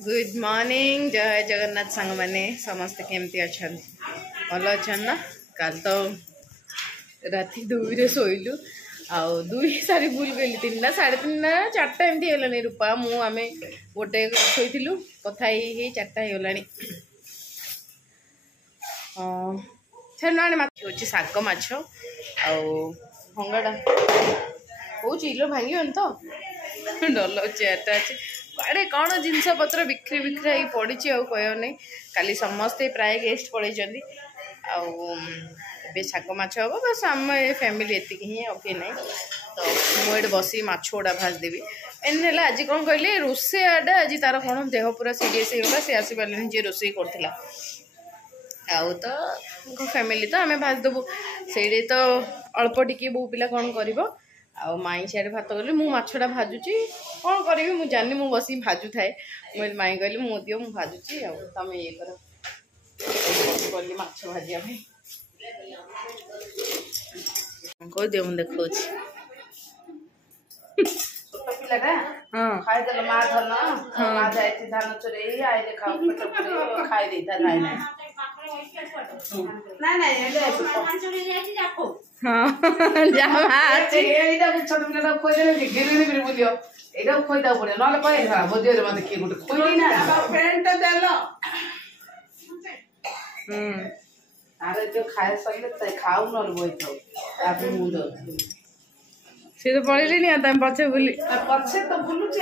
Good morning जय जगन्नाथ सांग मैंने समस्ते केमती अच्छा भल अच्छा ना काल तो राति 2 शोलु आउ 2 सारी भूल गली 3टा 3:30 4टा एमती होलानी रूपा मु आमे गोटे शोलु कथा ही 4टा होलानी छे शाग माछ आंगड़ा हूँ लो भांगी तो डल चेयरटा अच्छे कड़े कौन जिनस पत्र बिक्री बिक्री ही पड़ी कह नहीं काली समस्ते प्राय गेस्ट पड़े शाग माछ हम बस आम फैमिली एति ही ओके नहीं तो मुझे बस माछ गुड़ा भाजदेवी एन आज कौन कहले रोषेटा आज तार कौन देह पूरा सीरीयस होगा सी आसी पारे जी रोषे करथिला आउ तो फैमिली तो आम भाजदेबू से तो अल्प टिके बो पिला कौन कर माई सियाड़े भात कली मु माछटा भाजुची कौन करी मुझे जानी मु बस भाजु थाए मुझे माई कहली मु दियो मु भाजुची तुम ये कर गली माछ भाजिया कह दियो मुझे देखा छोट पिलाटा खाईदेल माँ धन माँ जाए धान चोरे आईले खाई दे था सी तो पड़े नहीं आता पचे बुली पचे तो बुलुची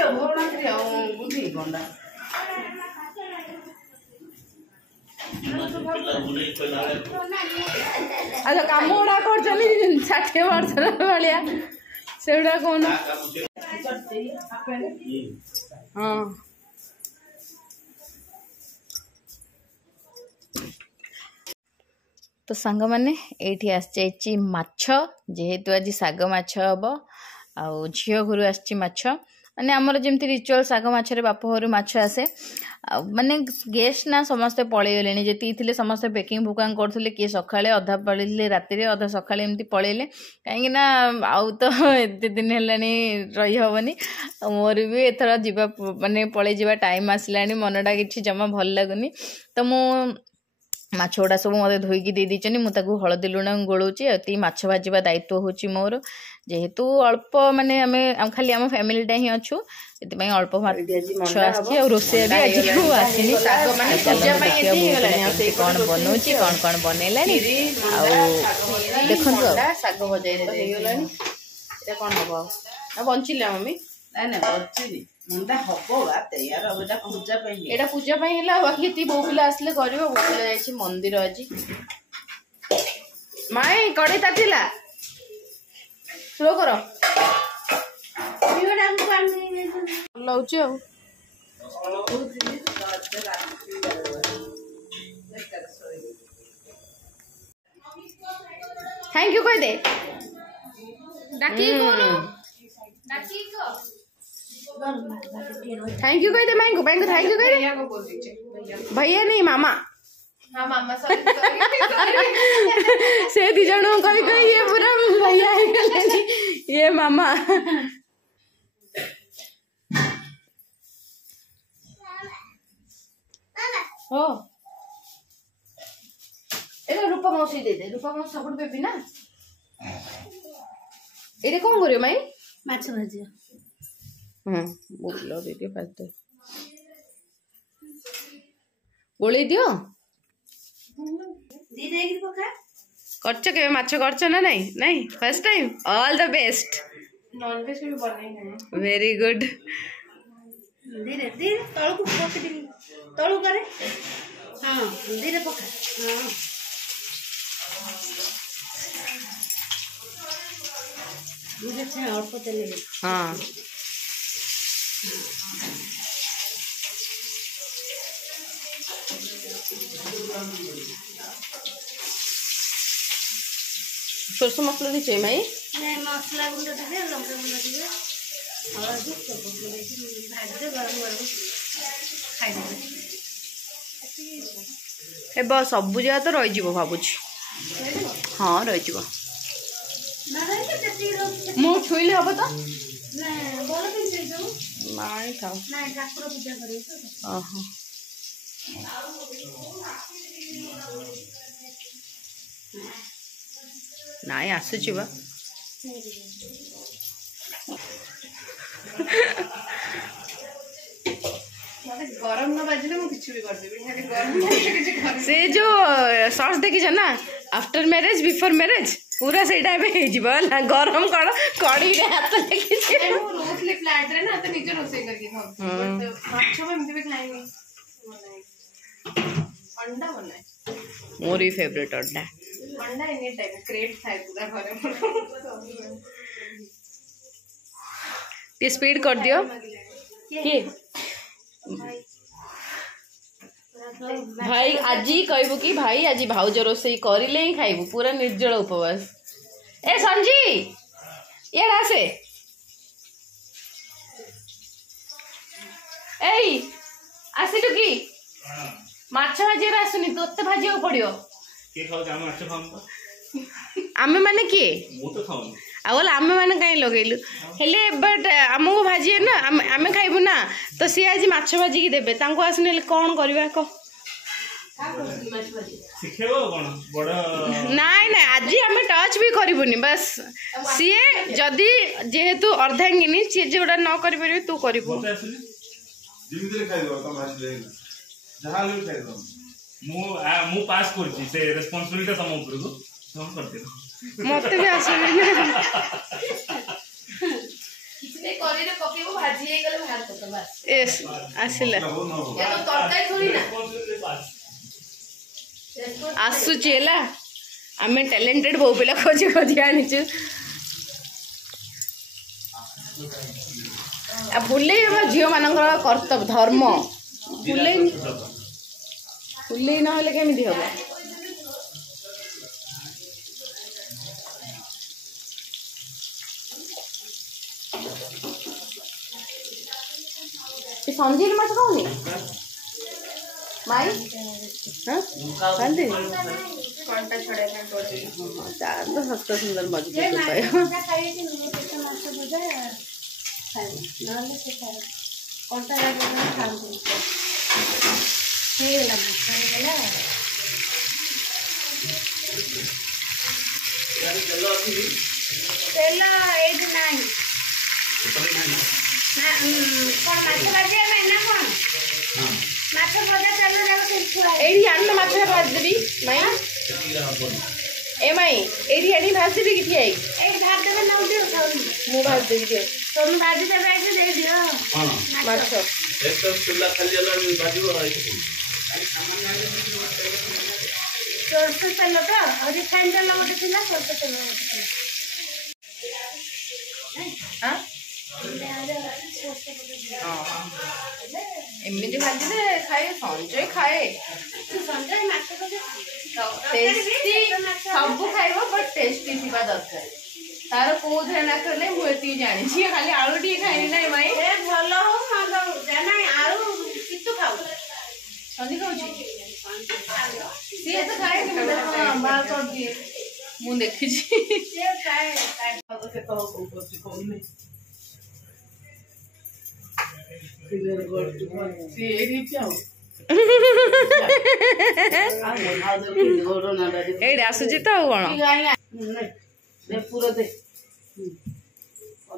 बुली गंडा अच्छा कम गुड़ा कर 60 वर्ष भाया से गुड़ा कौन हाँ तो सांग मैंने ये आसी माछ जेहेतु आज शाग माछ हम आउ झील घर आसी माछ माने आमर जमती रिचुअल शाग माछरे बाप घर माछ आसे माने गेस्ट ना समस्ते पलैगले जी थे समस्ते पेकिंग फुकांग करते किए सका अधा पलैले राति अधा सका एमती पलैले कहीं आउ तो एत दिन है रही हेनी मोर भी एथर जीवा माने पलि जावा टाइम आसला मनटा कि जमा भल लगुनि तो मु माछ गुड़ा सब मत धोईकी दे दी मुझे हलदी लुण गोलाऊँगी माछ भाजवा दायित्व होची मोर जेहेतु अल्प माने आम खाली आम फैमिलीटा ही अच्छु ये अल्प माछ आसी रोषे भी आज आसनी कौन बनाऊँ कौन कौन बनैला देखु शाग भजा कौन हम बंचिला मम्मी बंचनी मुंडा हम पूजा बाकी बो पिला आसले कर बो पिला जाइए मंदिर आज माई कड़े तातिला स्लो कर लौचे थैंक यू कह दे थैंक यू कह दे मैंगो मैंगो थैंक यू कह दे भैया नहीं मामा हाँ मामा सब से दी जन कही कही ये पूरा भैया ये मामा हो ए रूपा मौसी दे दे रूपा मौसी सब बेबी ना ये कौन करियो माई माछ भाजी बोल दे दियो फास्ट गोली दियो करछ के माछ करछ ना नहीं नहीं first time all the best non veg भी बने वेरी गुड धीरे धीरे तळु को पकड़ी तळु करे हां धीरे पका हां धीरे से और पतले हां सरसों मसला नहीं चाहिए माई मसला गुंड दे लंका गुंड दे हल्दी सब भाज दे गरम गरम खाई दे ए सब जगह तो रही भावुची हाँ रही मु छुईले हम तो ନାଇଁ ଥାଉ ଓହୋ ନାଇଁ ଆସୁଛି ବା गरम न बाजिले मु किछि भी कर देबी खाली गरम से जो शॉर्ट्स देखी ना आफ्टर मैरिज बिफोर मैरिज पूरा से टाइम हे जिवो ना गरम कड़ कड़ी रे हाथ लेके जे मु रोजली फ्लैट रे ना तो निजे रोसे करके खाऊ बट माछो में एमती भी खाएंगे अंडा बनाए मोरी फेवरेट अंडा एनी टाइम क्रेट थाए पूरा घरे ये स्पीड कर दियो कि भाई आज कहबू कि भाई आज भाउज रोसे करिले ही खाइबू पूरा निर्जल उपवास ए संजी ये आसे एई आसिलु कि माछ भाजी आसुनी तोते भाजी पड़ियो के खाओ जा माछ खाम आमे माने के मु तो खाऊनी आवल आमे माने काई लगैलु हेले बट हमको भाजी है ना आमे खाइबू ना तो सी आज माछ भाजी की देबे तांको आसने कोन करबा को सिखेबो कोन बड़ नाइ नाइ आज आमे टच भी करबुनी बस सी जदी जेहेतु अर्धांगिनी सी जोडा न करि परबे तू करबू जिमिदरे खाइ दो त भाजी ले जहां ले खाइ दो मु पास करछि से रिस्पांसिबिलिटी तम ऊपर को तुम करते रहो मते भी आसुनी किछने करे रे पकेबो भाजी हे गेले भात तो बस एस आसिला ये तो तरकारी थोड़ी ना आसुचेला आमे टैलेंटेड बहु पिला खोजी खोजी आनिछु आ भूले झियो मानकर कर्तव्य धर्म भूले न होले केमिति होबो संजीव माछ खाऊनी माई हां खांदी कंटा छड़े में पड़ी तार तो सस्त सुंदर मजबूत पाए खाई कि माछ भजा खाई नाले से खाई कंटा लगे खांदी हे लगा खाईला तेल एज नाही ना कोन माछ भाजी में ना कोन माछ भजा तेल जाको छुआ एडी अन्न माछ भाज देबी माई ए माई एडी एडी भाज देबी किथि आई ए भात देबे ना उठे खाऊनी मु भाज देबी के तुम भाजी देबे आके दे दियो हां माछ एकदम चुल्ला खाली अलग भाजी हो आई सरसों तेल तो और रिफाइंड तेल गोटे थिला सरसों तेल गोटे थिला हां एमिति भाजी दे खाए संजय खाए संजय माछ भजा टेस्टी सब खाइबो बट टेस्टी थिबा दरकार तार को ध्यान करले मु एती जानि छी खाली आलू टी खाइनी नै माई ए भलो हो मालो जाना आलू कितु खाऊ संजय खाउची सिए तो खाए कि हां बाल कर दिए मु देखि छी से खाए तो से तो को करछि कोन नै एडे आसुची तो कोन पूरा दे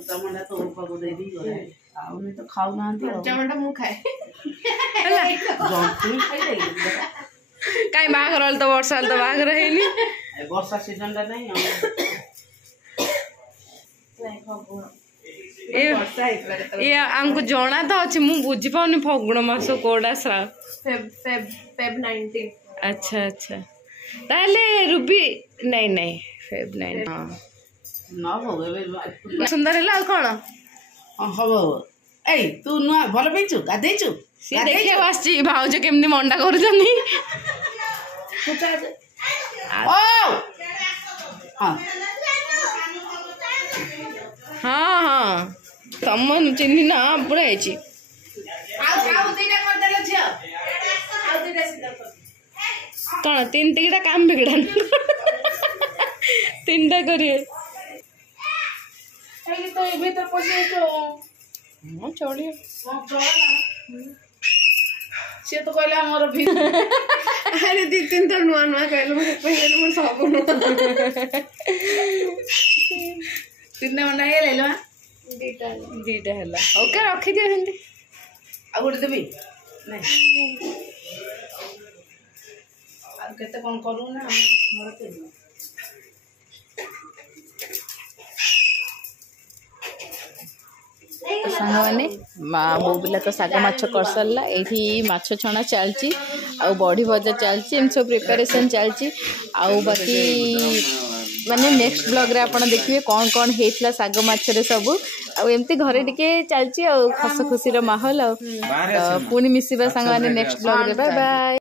टमाटा तो ऊपर को दे दी गरे आउ नहीं तो खाऊ ना आंती टमाटर मु खाए हला जंतु खाई दे काई बागर तो वर्षा तो बागर हेनी वर्षा सीजन टा नहीं ये हमको जना तो अच्छे मु बुझी पाउनी फगुण मास कोडा श्रा फेब 19 अच्छा अच्छा ताले रूबी नहीं नहीं फेब 9 हां ना होवे सुंदर हला कोन हबो ए तू नुआ भल पेचु गादेचु सी देखिए वासची भाउज केमनी मंडा करजनी ओ हां हाँ हाँ तमन चिन्ही ना बुढ़ा है आउ तीन कर देला छिया आउ तीन सिंदर कर कौन तीन तीन काम बिगड़ा तीन टा करिए तो भीतर पसे तो ହଁ ଚଳିବ ସିଏ ତ କହିଲା ମୋର ଆରେ 2-3 ଥର ନୂଆ ନୂଆ କହିଲେ ମୁଁ କହିଲି ମୋର ସବୁ ନୂଆ 3 ଘଣ୍ଟା ହେଇଗଲା ଦିଟା ହେଲା ଓକେ ରଖିଦିଅ ସେମିତି ଆଉ ଗୋଟେ ଦେବି ନାଇଁ ଆଉ କେତେ କଣ କରୁ ନା ମୋର ତ ସାଙ୍ଗମାନେ ବୋଉ ପିଲା ତ ଶାଗ ମାଛ କରିସାରିଲା ଏଇଠି ମାଛ ଛଣା ଚାଲିଛି ଆଉ ବଢ଼ି ଭଜା ଚାଲିଛି ଏମିତି ସବୁ ପ୍ରିପାରେସନ୍ ଚାଲିଛି ଆଉ ବାକି ମାନେ ନେକ୍ସଟ ବ୍ଲଗ୍ରେ ଆପଣ ଦେଖିବେ କ'ଣ କ'ଣ ହେଇଥିଲା ଶାଗ ମାଛରେ ସବୁ ଆଉ ଏମିତି ଘରେ ଟିକେ ଚାଲିଛି ଆଉ ହସ ଖୁସିର ମାହୋଲ ଆଉ ପୁଣି ମିଶିବା ସାଙ୍ଗମାନେ ନେକ୍ସଟ ବ୍ଲଗ୍ରେ ବାଏ ବାଏ।